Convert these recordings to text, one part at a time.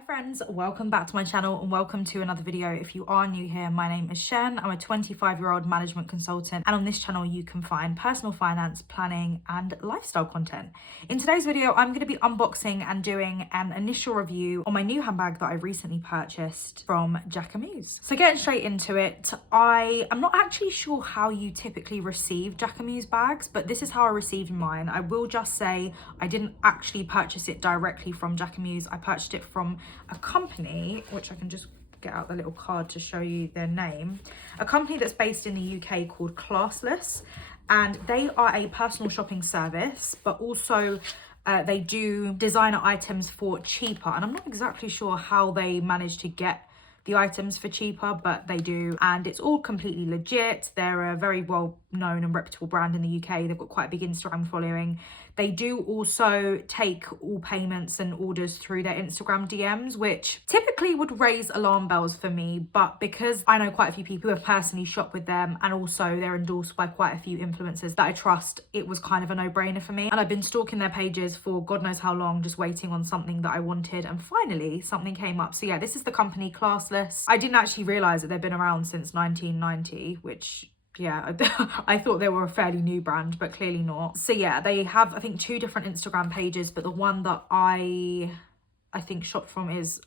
Hi friends, welcome back to my channel and welcome to another video. If you are new here, my name is Shen. I'm a 25-year-old management consultant, and on this channel you can find personal finance, planning and lifestyle content. In today's video, I'm going to be unboxing and doing an initial review on my new handbag that I recently purchased from Jacquemus. So getting straight into it, I am not actually sure how you typically receive Jacquemus bags, but this is how I received mine. I will just say I didn't actually purchase it directly from Jacquemus. I purchased it from a company, which I can just get out the little card to show you their name, a company that's based in the UK called Classless, and they are a personal shopping service, but also they do designer items for cheaper, and I'm not exactly sure how they manage to get the items for cheaper, but they do, and it's all completely legit. They're a very well known and reputable brand in the UK. They've got quite a big Instagram following. They do also take all payments and orders through their Instagram DMs, which typically would raise alarm bells for me, but because I know quite a few people who have personally shopped with them, and also they're endorsed by quite a few influencers that I trust, it was kind of a no-brainer for me. And I've been stalking their pages for God knows how long, just waiting on something that I wanted, and finally something came up. So yeah, this is the company Classless. I didn't actually realise that they've been around since 1990, which yeah, I thought they were a fairly new brand, but clearly not. So yeah, they have, I think, 2 different Instagram pages, but the one that I think shopped from is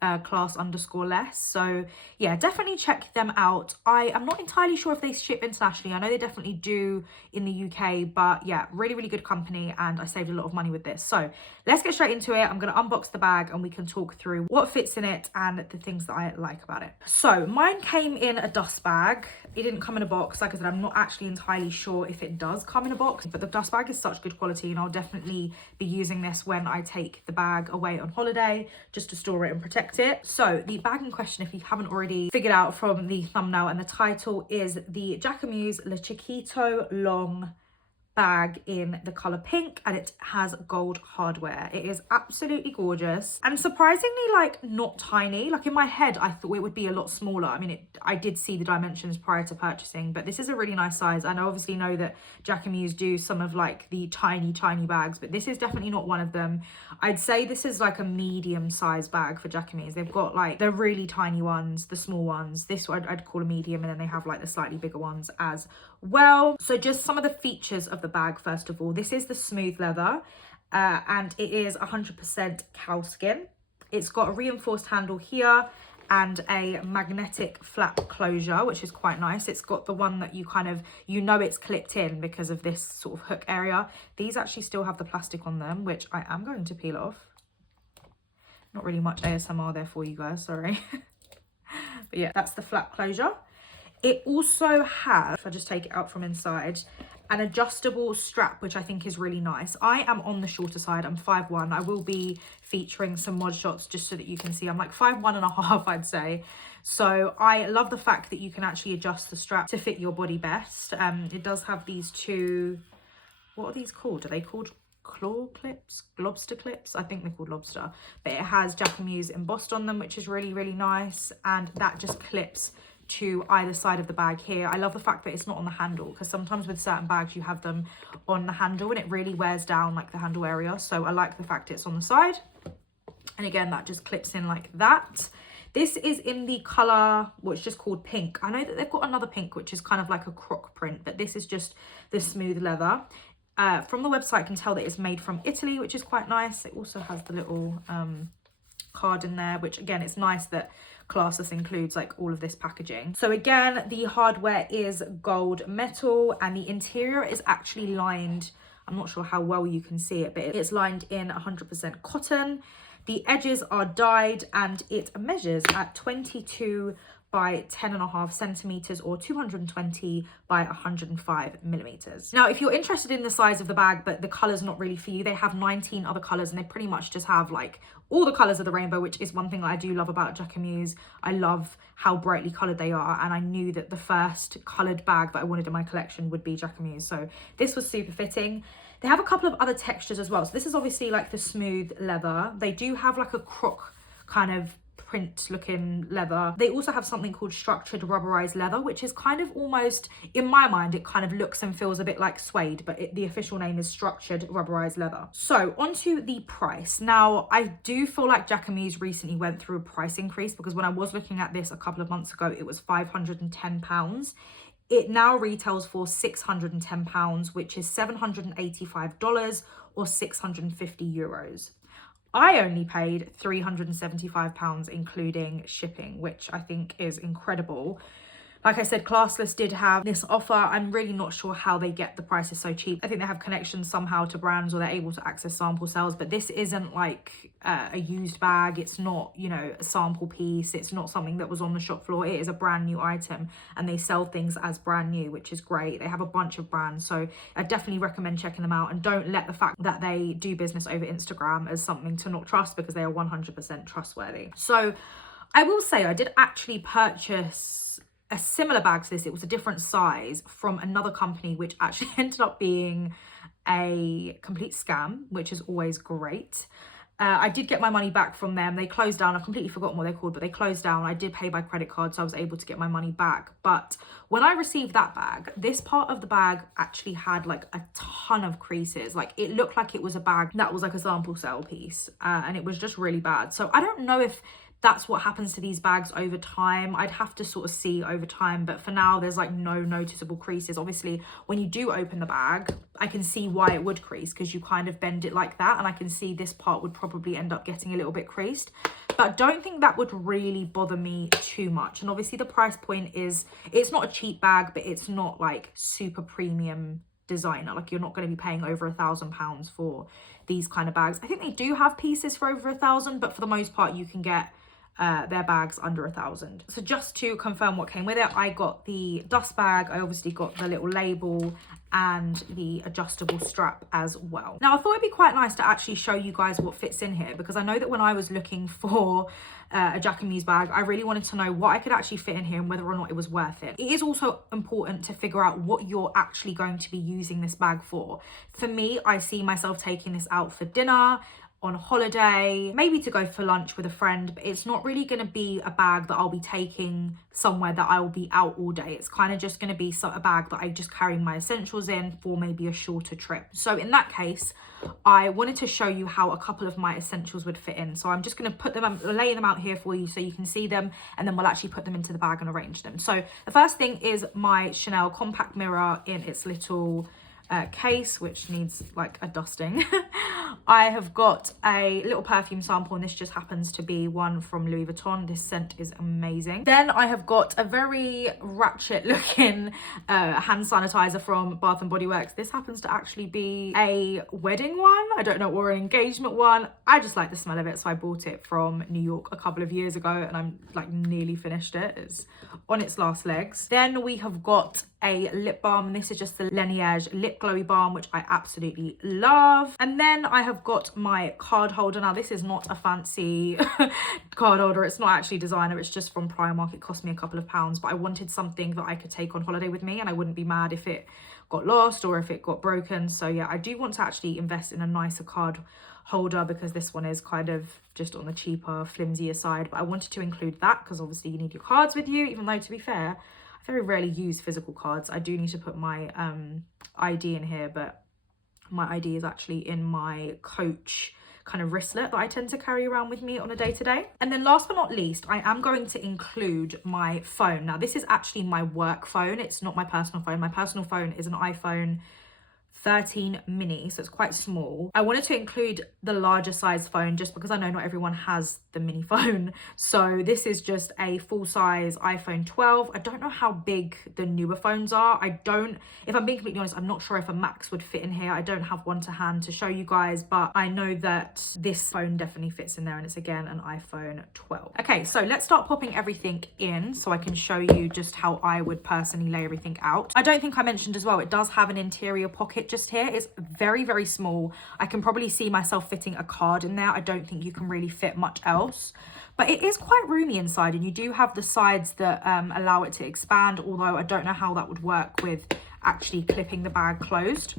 class_less. So yeah, definitely check them out. I am not entirely sure if they ship internationally. I know they definitely do in the UK, but yeah, really good company, and I saved a lot of money with this. So let's get straight into it. I'm going to unbox the bag and we can talk through what fits in it and the things that I like about it. So mine came in a dust bag. It didn't come in a box. Like I said, I'm not actually entirely sure if it does come in a box, but the dust bag is such good quality, and I'll definitely be using this when I take the bag away on holiday, just to store it and protect it. So the bag in question, if you haven't already figured out from the thumbnail and the title, is the Jacquemus Le Chiquito long bag in the color pink, and it has gold hardware. It is absolutely gorgeous and surprisingly like not tiny. Like in my head I thought it would be a lot smaller. I mean, I did see the dimensions prior to purchasing, but this is a really nice size. And I obviously know that Jacquemus do some of like the tiny bags, but this is definitely not one of them. I'd say this is like a medium sized bag for Jacquemus. They've got like the really tiny ones, the small ones, this one I'd call a medium, and then they have like the slightly bigger ones as well. So just some of the features of the bag. First of all, this is the smooth leather, and it is 100% cow skin. It's got a reinforced handle here and a magnetic flap closure, which is quite nice. It's got the one that you kind of, you know, it's clipped in because of this sort of hook area. These actually still have the plastic on them, which I am going to peel off. Not really much ASMR there for you guys, sorry. But yeah, that's the flap closure. It also has, if I just take it out from inside, an adjustable strap, which I think is really nice. I am on the shorter side. I'm 5'1". I will be featuring some mod shots just so that you can see. I'm like 5'1.5", I'd say. So I love the fact that you can actually adjust the strap to fit your body best. It does have these 2, what are these called? Are they called claw clips? Lobster clips? I think they're called lobster. But it has Jacquemus embossed on them, which is really nice. And that just clips to either side of the bag here. I love the fact that it's not on the handle, because sometimes with certain bags you have them on the handle and it really wears down like the handle area. So I like the fact it's on the side, and again that just clips in like that. This is in the color, what's just called pink. I know that they've got another pink which is kind of like a croc print, but this is just the smooth leather. From the website I can tell that it's made from Italy, which is quite nice. It also has the little card in there, which again, it's nice that Classless includes like all of this packaging. So again, the hardware is gold metal, and the interior is actually lined, I'm not sure how well you can see it, but it's lined in 100% cotton. The edges are dyed, and it measures at 22 by 10.5 centimeters or 220 by 105 millimeters. Now, if you're interested in the size of the bag, but the color's not really for you, they have 19 other colors, and they pretty much just have like all the colors of the rainbow, which is one thing that I do love about Jacquemus. I love how brightly colored they are, and I knew that the first colored bag that I wanted in my collection would be Jacquemus, so this was super fitting. They have a couple of other textures as well. So this is obviously like the smooth leather. They do have like a croc kind of print looking leather. They also have something called structured rubberized leather, which is kind of almost, in my mind, it kind of looks and feels a bit like suede, but the official name is structured rubberized leather. So onto the price. Now, I do feel like Jacquemus recently went through a price increase, because when I was looking at this a couple of months ago, it was £510. It now retails for £610, which is $785 or 650 euros. I only paid £375, including shipping, which I think is incredible. Like I said, Classless did have this offer. I'm really not sure how they get the prices so cheap. I think they have connections somehow to brands, or they're able to access sample sales, but this isn't like a used bag. It's not, you know, a sample piece. It's not something that was on the shop floor. It is a brand new item, and they sell things as brand new, which is great. They have a bunch of brands, so I definitely recommend checking them out, and don't let the fact that they do business over Instagram as something to not trust, because they are 100% trustworthy. So I will say I did actually purchase a similar bag to this. It was a different size from another company, which actually ended up being a complete scam, which is always great. I did get my money back from them. They closed down. I've completely forgotten what they're called, but they closed down. I did pay by credit card, so I was able to get my money back. But when I received that bag, this part of the bag actually had like a ton of creases. Like, it looked like it was a bag that was like a sample sale piece, and it was just really bad. So I don't know if that's what happens to these bags over time. I'd have to sort of see over time, but for now there's like no noticeable creases. Obviously, when you do open the bag, I can see why it would crease, because you kind of bend it like that, and I can see this part would probably end up getting a little bit creased, but don't think that would really bother me too much. And obviously the price point is, it's not a cheap bag, but it's not like super premium designer. Like, you're not going to be paying over £1,000 for these kind of bags. I think they do have pieces for over £1,000, but for the most part you can get their bags under £1,000. So just to confirm what came with it, I got the dust bag, I obviously got the little label and the adjustable strap as well. Now, I thought it'd be quite nice to actually show you guys what fits in here, because I know that when I was looking for a Jacquemus bag, I really wanted to know what I could actually fit in here and whether or not it was worth it. It is also important to figure out what you're actually going to be using this bag for. For me, I see myself taking this out for dinner, on holiday, maybe to go for lunch with a friend, but it's not really going to be a bag that I'll be taking somewhere that I will be out all day. It's kind of just going to be a bag that I just carry my essentials in for maybe a shorter trip. So in that case, I wanted to show you how a couple of my essentials would fit in. So I'm just going to put them, I'm laying them out here for you so you can see them, and then we'll actually put them into the bag and arrange them. So the first thing is my Chanel compact mirror in its little case, which needs like a dusting. I have got a little perfume sample, and this just happens to be one from Louis Vuitton. This scent is amazing. Then I have got a very ratchet looking hand sanitizer from Bath and Body Works. This happens to actually be a wedding one, I don't know, or an engagement one. I just like the smell of it, so I bought it from New York a couple of years ago, and I'm like nearly finished it. It's on its last legs. Then we have got a lip balm, and this is just the Laneige lip glowy balm, which I absolutely love. And then I have got my card holder. Now, this is not a fancy card holder. It's not actually designer. It's just from Primark. It cost me a couple of pounds, but I wanted something that I could take on holiday with me, and I wouldn't be mad if it got lost or if it got broken. So yeah, I do want to actually invest in a nicer card holder, because this one is kind of just on the cheaper, flimsier side, but I wanted to include that because obviously you need your cards with you, even though, to be fair, I very rarely use physical cards. I do need to put my ID in here, but my ID is actually in my Coach kind of wristlet that I tend to carry around with me on a day-to-day. And then last but not least, I am going to include my phone. Now, this is actually my work phone. It's not my personal phone. My personal phone is an iPhone 13 mini, so it's quite small. I wanted to include the larger size phone just because I know not everyone has the mini phone. So this is just a full size iPhone 12. I don't know how big the newer phones are. If I'm being completely honest, I'm not sure if a Max would fit in here. I don't have one to hand to show you guys, but I know that this phone definitely fits in there, and it's again an iPhone 12. Okay, so let's start popping everything in so I can show you just how I would personally lay everything out. I don't think I mentioned as well, it does have an interior pocket just here. It's very, very small. I can probably see myself fitting a card in there. I don't think you can really fit much else, but it is quite roomy inside, and you do have the sides that allow it to expand, although I don't know how that would work with actually clipping the bag closed.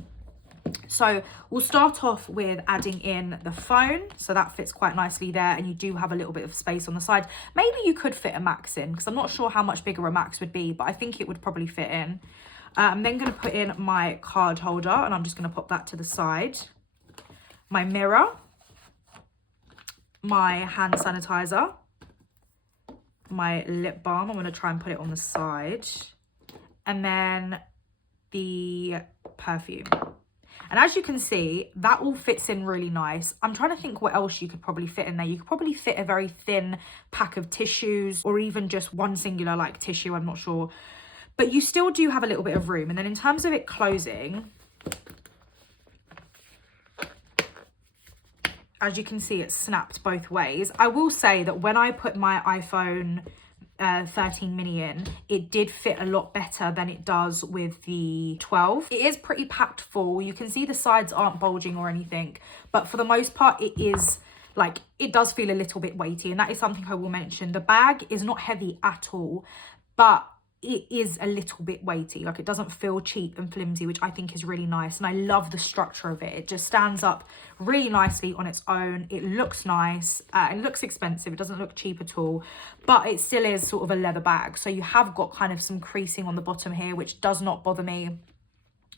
So we'll start off with adding in the phone. So that fits quite nicely there, and you do have a little bit of space on the side. Maybe you could fit a Max in, because I'm not sure how much bigger a Max would be, but I think it would probably fit in. I'm then going to put in my card holder, and I'm just going to pop that to the side. My mirror, my hand sanitizer, my lip balm. I'm going to try and put it on the side. And then the perfume. And as you can see, that all fits in really nice. I'm trying to think what else you could probably fit in there. You could probably fit a very thin pack of tissues, or even just one singular like tissue, I'm not sure. But you still do have a little bit of room. And then in terms of it closing, as you can see, it's snapped both ways. I will say that when I put my iPhone 13 mini in, it did fit a lot better than it does with the 12. It is pretty packed full. You can see the sides aren't bulging or anything, but for the most part it is like, it does feel a little bit weighty, and that is something I will mention. The bag is not heavy at all, but it is a little bit weighty. Like, it doesn't feel cheap and flimsy, which I think is really nice. And I love the structure of it. It just stands up really nicely on its own. It looks nice. It looks expensive. It doesn't look cheap at all, but it still is sort of a leather bag. So you have got kind of some creasing on the bottom here, which does not bother me.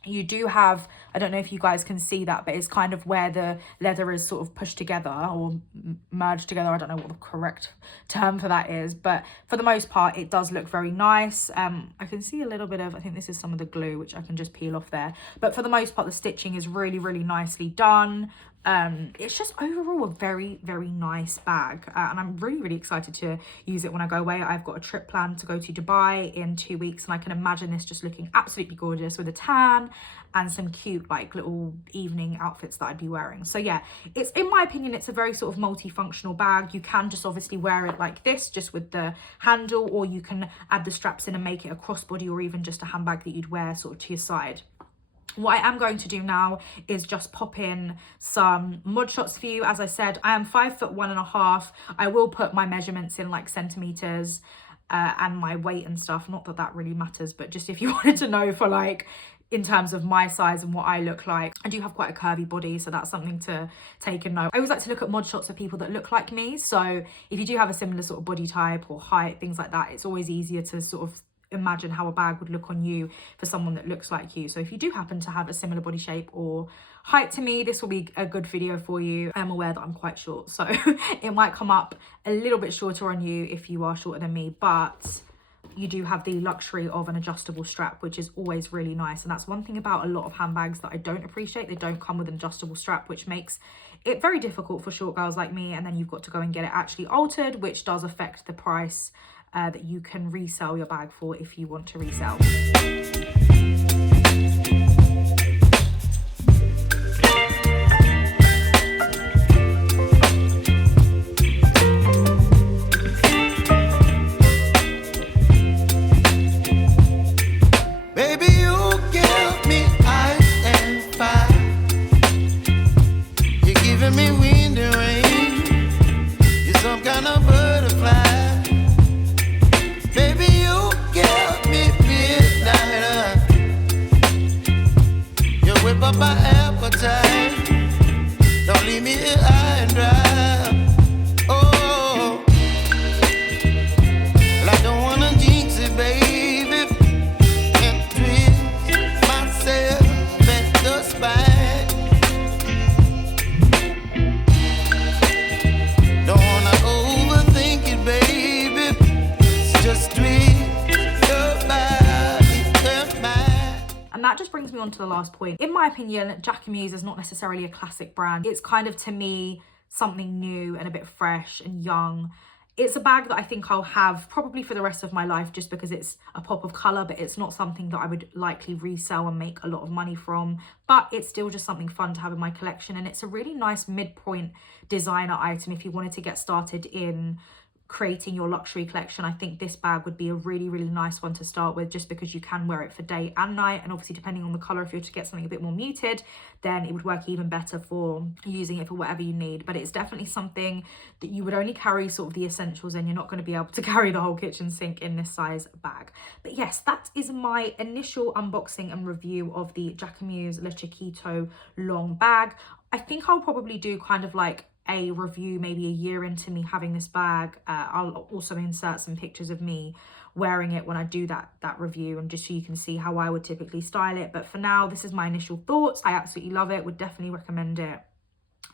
You do have, I don't know if you guys can see that, but it's kind of where the leather is sort of pushed together or merged together. I don't know what the correct term for that is, but for the most part, it does look very nice. I can see a little bit of, I think this is some of the glue, which I can just peel off there. But for the most part, the stitching is really, really nicely done. It's just overall a very, very nice bag, and I'm really, really excited to use it when I go away. I've got a trip planned to go to Dubai in 2 weeks, and I can imagine this just looking absolutely gorgeous with a tan and some cute like little evening outfits that I'd be wearing. So yeah, it's, in my opinion, it's a very sort of multifunctional bag. You can just obviously wear it like this, just with the handle, or you can add the straps in and make it a crossbody, or even just a handbag that you'd wear sort of to your side. What I am going to do now is just pop in some Modshots for you. As I said, I am 5'1.5". I will put my measurements in like centimeters and my weight and stuff. Not that that really matters, but just if you wanted to know for like, in terms of my size and what I look like. I do have quite a curvy body, so that's something to take a note. I always like to look at mod shots of people that look like me. So if you do have a similar sort of body type or height, things like that, it's always easier to sort of imagine how a bag would look on you for someone that looks like you. So if you do happen to have a similar body shape or height to me, this will be a good video for you. I am aware that I'm quite short, so it might come up a little bit shorter on you if you are shorter than me, but you do have the luxury of an adjustable strap, which is always really nice. And that's one thing about a lot of handbags that I don't appreciate. They don't come with an adjustable strap, which makes it very difficult for short girls like me. And then you've got to go and get it actually altered, which does affect the price that you can resell your bag for if you want to resell. On to the last point. In my opinion, Jacquemus is not necessarily a classic brand. It's kind of, to me, something new and a bit fresh and young. It's a bag that I think I'll have probably for the rest of my life, just because it's a pop of color, but it's not something that I would likely resell and make a lot of money from. But it's still just something fun to have in my collection, and it's a really nice midpoint designer item if you wanted to get started in creating your luxury collection, I think this bag would be a really, really nice one to start with, just because you can wear it for day and night. And obviously, depending on the color, if you're to get something a bit more muted, then it would work even better for using it for whatever you need. But it's definitely something that you would only carry sort of the essentials in. You're not going to be able to carry the whole kitchen sink in this size bag. But yes, that is my initial unboxing and review of the Jacquemus Le Chiquito long bag. I think I'll probably do kind of like a review maybe a year into me having this bag. I'll also insert some pictures of me wearing it when I do that review, and just so you can see how I would typically style it. But for now, this is my initial thoughts. I absolutely love it, would definitely recommend it.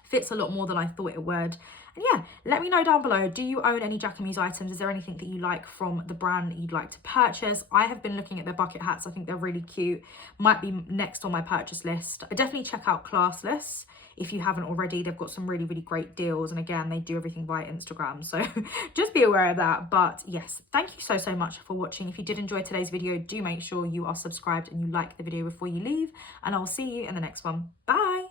Fits a lot more than I thought it would. And yeah, let me know down below, do you own any Jacquemus items? Is there anything that you like from the brand that you'd like to purchase? I have been looking at their bucket hats. I think they're really cute. Might be next on my purchase list. But definitely check out Classless if you haven't already. They've got some really, really great deals. And again, they do everything via Instagram. So just be aware of that. But yes, thank you so much for watching. If you did enjoy today's video, do make sure you are subscribed and you like the video before you leave. And I'll see you in the next one. Bye.